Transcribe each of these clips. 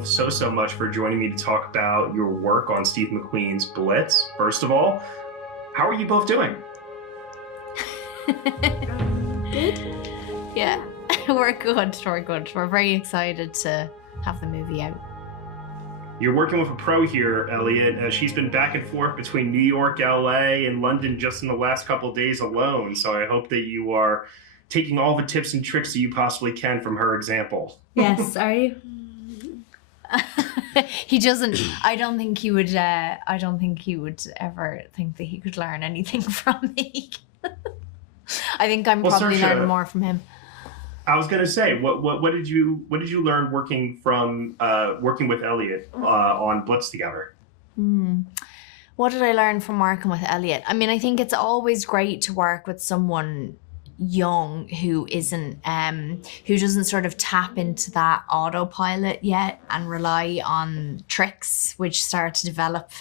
both so much for joining me to talk about your work on Steve McQueen's Blitz. First of all, how are you both doing? Good. Yeah, we're good. We're very excited to have the movie out. You're working with a pro here, Elliott. She's been back and forth between New York, LA, and London just in the last couple of days alone. So I hope that you are taking all the tips and tricks that you possibly can from her example. Yes, are you? He doesn't. I don't think he would ever think that he could learn anything from me. I think I'm probably Saoirse, learning more from him. I was going to say, what did you learn working with Elliott on Blitz together? What did I learn from working with Elliott? I mean, I think it's always great to work with someone young who doesn't sort of tap into that autopilot yet and rely on tricks which start to develop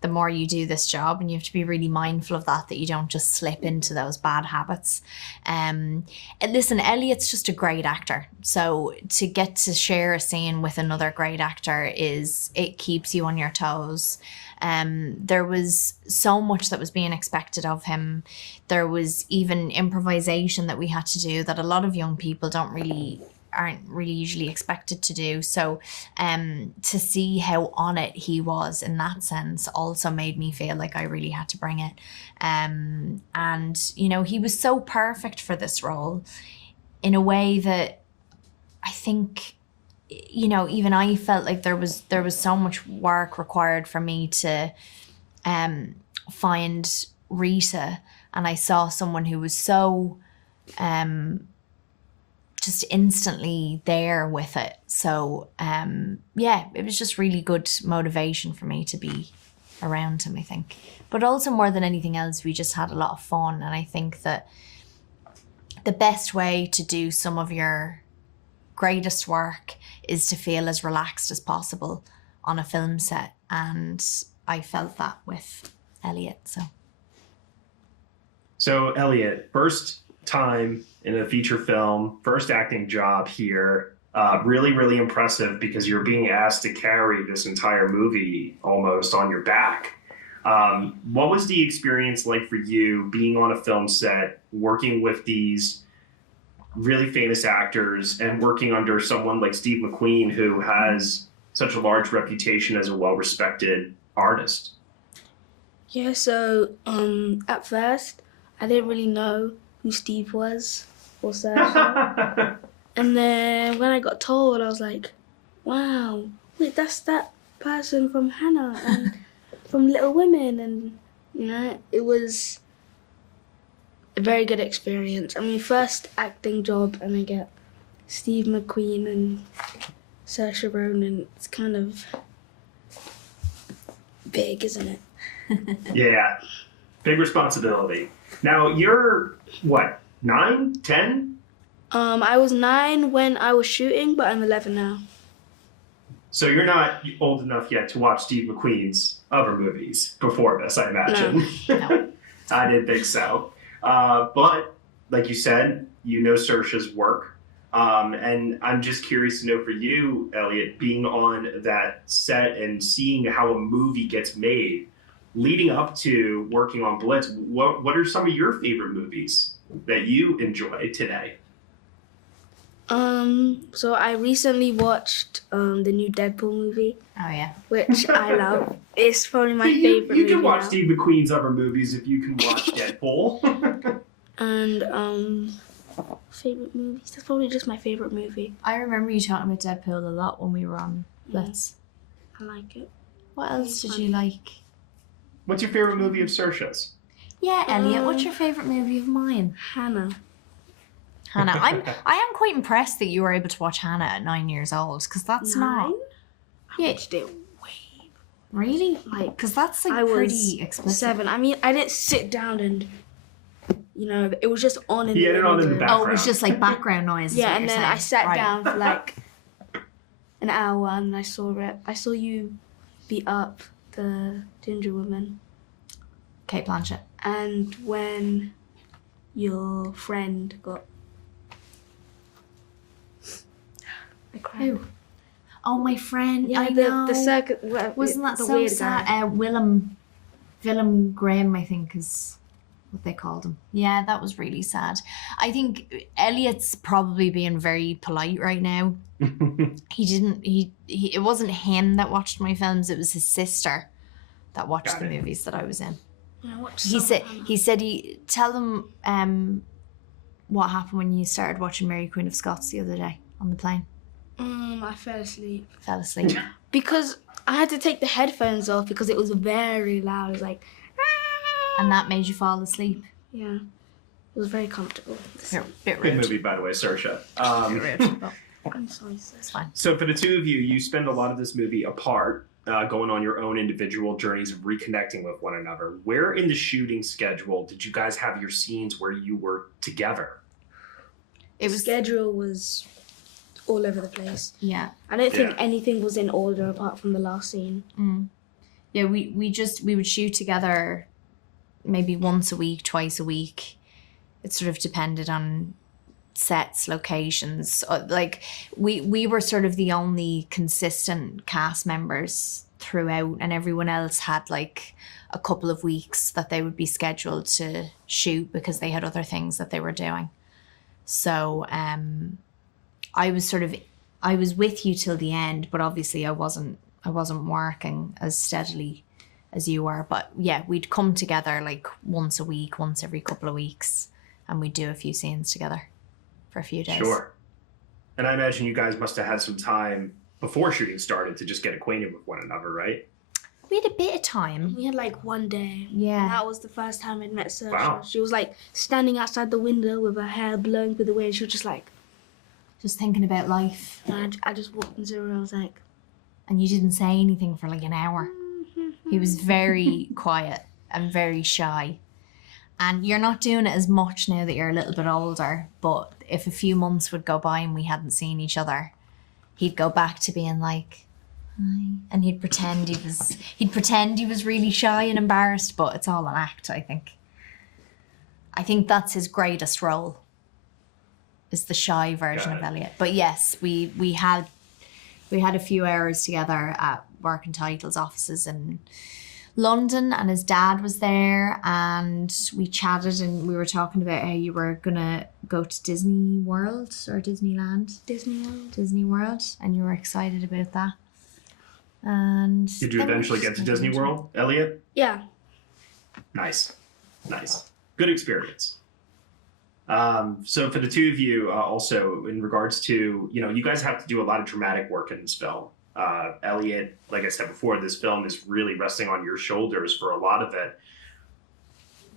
the more you do this job, and you have to be really mindful of that you don't just slip into those bad habits. And listen, Elliott's just a great actor, so to get to share a scene with another great actor it keeps you on your toes. There was so much that was being expected of him. There was even improvisation that we had to do that a lot of young people aren't really usually expected to do. So to see how on it he was in that sense also made me feel like I really had to bring it. And, you know, he was so perfect for this role in a way that I think, you know, even I felt like there was so much work required for me to find Rita, and I saw someone who was so just instantly there with it. So yeah, it was just really good motivation for me to be around him, I think. But also more than anything else, we just had a lot of fun, and I think that the best way to do some of your greatest work is to feel as relaxed as possible on a film set, and I felt that with Elliott. So Elliott, first time in a feature film, first acting job here, really impressive, because you're being asked to carry this entire movie almost on your back. What was the experience like for you being on a film set, working with these really famous actors and working under someone like Steve McQueen, who has such a large reputation as a well-respected artist? Yeah, so at first I didn't really know who Steve was or Saoirse. And then when I got told, I was like, wow, wait, that's that person from Hannah and from Little Women. And, you know, it was a very good experience. I mean, first acting job, and I get Steve McQueen and Saoirse Ronan. It's kind of big, isn't it? Yeah, big responsibility. Now, you're, what, 9, 10? I was 9 when I was shooting, but I'm 11 now. So you're not old enough yet to watch Steve McQueen's other movies before this, I imagine. No. I didn't think so. But like you said, you know Saoirse's work. And I'm just curious to know for you, Elliott, being on that set and seeing how a movie gets made, leading up to working on Blitz, what are some of your favorite movies that you enjoy today? So I recently watched the new Deadpool movie. Oh yeah. Which I love. It's probably my favorite movie. You can watch now. Steve McQueen's other movies if you can watch Deadpool. And favorite movies. That's probably just my favorite movie. I remember you talking about Deadpool a lot when we were on Blitz. I like it. What else did you like? What's your favorite movie of Saoirse's? Yeah, Elliott, what's your favorite movie of mine? Hannah. I am quite impressed that you were able to watch Hannah at 9 years old, because that's 9? not. I watched it way. Really? Like, because that's like I was pretty explicit. 7. I mean, I didn't sit down and, you know, it was just on in He had it on in the room. background. Oh, it was just like background noise. Yeah, and then I sat Right. down for like an hour and I saw it. I saw you beat up the ginger woman. Kate Blanchett. And when your friend got... I cried. Who? Oh, my friend. Yeah, I the know. circus. Wasn't that the so weird sad? guy? Willem Graham, I think, is what they called him. Yeah, that was really sad. I think Elliot's probably being very polite right now. It wasn't him that watched my films, it was his sister that watched Got the it. movies that I was in. I watched He some said of them. he tell them what happened when you started watching Mary Queen of Scots the other day on the plane. I fell asleep Fell asleep. because I had to take the headphones off because it was very loud. It was like, And that made you fall asleep. yeah, it was very comfortable. Bit Good rude. movie, by the way, Saoirse. Bit rude, but I'm sorry, sir. it's fine. So for the two of you, you spend a lot of this movie apart, going on your own individual journeys of reconnecting with one another. Where in the shooting schedule did you guys have your scenes where you were together? It was Schedule was all over the place. yeah. I don't think Yeah. anything was in order apart from the last scene. Yeah, we would shoot together maybe once a week, twice a week. It sort of depended on sets, locations. Like we were sort of the only consistent cast members throughout, and everyone else had like a couple of weeks that they would be scheduled to shoot because they had other things that they were doing. So I was with you till the end, but obviously I wasn't working as steadily as you were. But yeah, we'd come together like once a week, once every couple of weeks, and we'd do a few scenes together for a few days. Sure. And I imagine you guys must have had some time before shooting started to just get acquainted with one another, right? We had a bit of time. We had like one day. Yeah. And that was the first time I'd met Saoirse. Wow. She was like standing outside the window with her hair blowing through the wind. She was just like, Just thinking about life. and I just walked into her and I was like, And you didn't say anything for like an hour. He was very quiet and very shy. And you're not doing it as much now that you're a little bit older, but if a few months would go by and we hadn't seen each other, he'd go back to being like, hi, and he'd pretend he was really shy and embarrassed, but it's all an act, I think. I think that's his greatest role, is the shy version of Got it. Elliot. But yes, we had a few hours together at Work and Title's offices in London, and his dad was there, and we chatted and we were talking about how you were gonna go to Disney World or Disneyland, Disney World. and you were excited about that. And Did you then we eventually just get to went Disney into- World, Elliot? Yeah. Nice. Good experience. So for the two of you, also in regards to, you guys have to do a lot of dramatic work in this film. Elliot, like I said before, this film is really resting on your shoulders for a lot of it.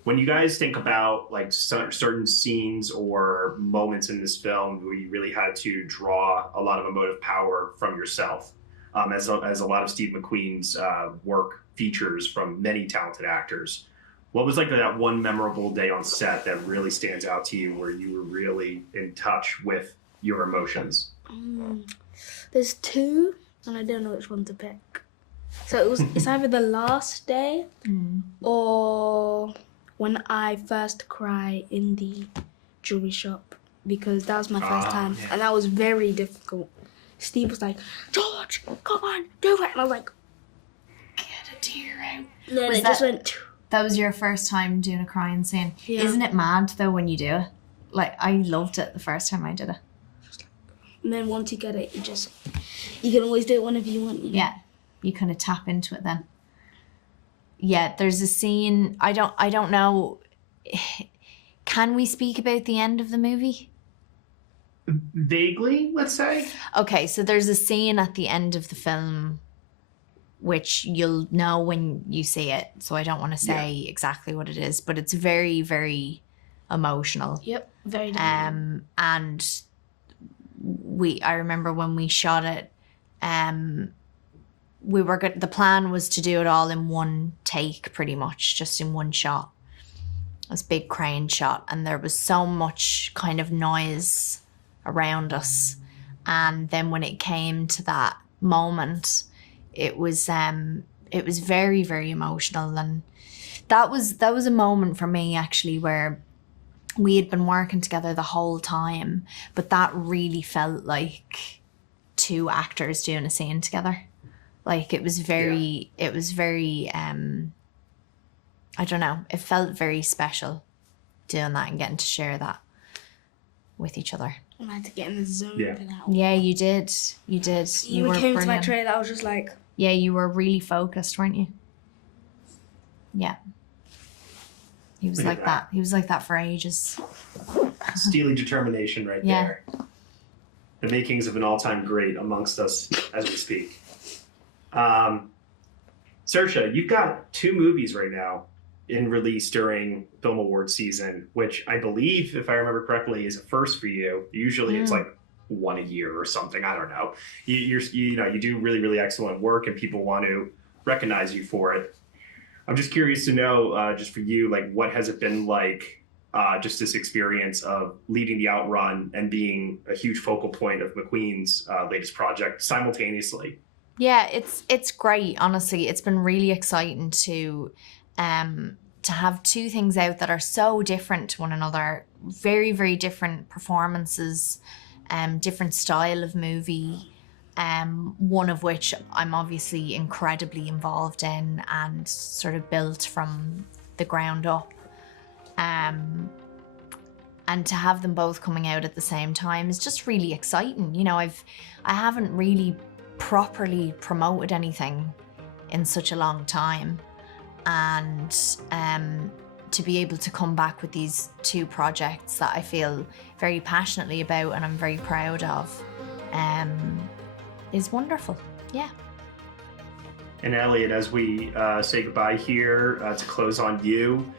When you guys think about like certain scenes or moments in this film where you really had to draw a lot of emotive power from yourself, as a lot of Steve McQueen's work features from many talented actors, what was like that one memorable day on set that really stands out to you where you were really in touch with your emotions? There's two, and I don't know which one to pick. So it's either the last day or when I first cry in the jewelry shop, because that was my first time, yeah. and that was very difficult. Steve was like, "George, come on, do it," and I was like, Get a tear out. and then Was it just that- went. That was your first time doing a crying scene. Yeah. Isn't it mad though when you do it? Like, I loved it the first time I did it. And then once you get it, you can always do it whenever you want. Yeah, you kind of tap into it then. Yeah, there's a scene. I don't know. Can we speak about the end of the movie? Vaguely, let's say. Okay, so there's a scene at the end of the film which you'll know when you see it. So I don't want to say exactly what it is, but it's very, very emotional. Yep, very different. And I remember when we shot it, the plan was to do it all in one take, pretty much, just in one shot. This big crane shot, and there was so much kind of noise around us. And then when it came to that moment, it was very, very emotional, and that was a moment for me actually where we had been working together the whole time, but that really felt like two actors doing a scene together. Like it was very, I don't know, it felt very special doing that and getting to share that with each other. And I had to get in the zone Yeah. for that. Yeah, you did. You were came to my brilliant. trailer, I was just like, Yeah, you were really focused, weren't you? Yeah. He was Look at like that. He was like that for ages. Steely determination right Yeah. there. The makings of an all-time great amongst us as we speak. Saoirse, you've got 2 movies right now in release during Film Awards season, which I believe, if I remember correctly, is a first for you. Usually it's like 1 a year or something. I don't know. You do really, really excellent work and people want to recognize you for it. I'm just curious to know, just for you, like, what has it been like, just this experience of leading the Outrun and being a huge focal point of McQueen's latest project simultaneously? Yeah, it's great. Honestly, it's been really exciting to have 2 things out that are so different to one another. Very, very different performances, different style of movie. One of which I'm obviously incredibly involved in and sort of built from the ground up. And to have them both coming out at the same time is just really exciting. You know, I haven't really properly promoted anything in such a long time, and to be able to come back with these 2 projects that I feel very passionately about and I'm very proud of is wonderful. Yeah. And Elliott, as we say goodbye here to close on you,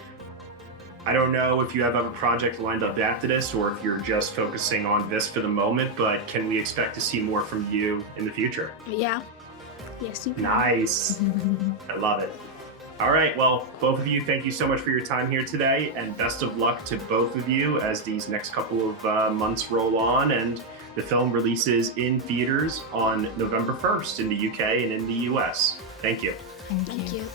I don't know if you have a project lined up after this or if you're just focusing on this for the moment, but can we expect to see more from you in the future? yeah. Yes, you can. Nice. I love it. All right. Well, both of you, thank you so much for your time here today, and best of luck to both of you as these next couple of months roll on and the film releases in theaters on November 1st in the UK and in the US. Thank you. Thank Thank you. you.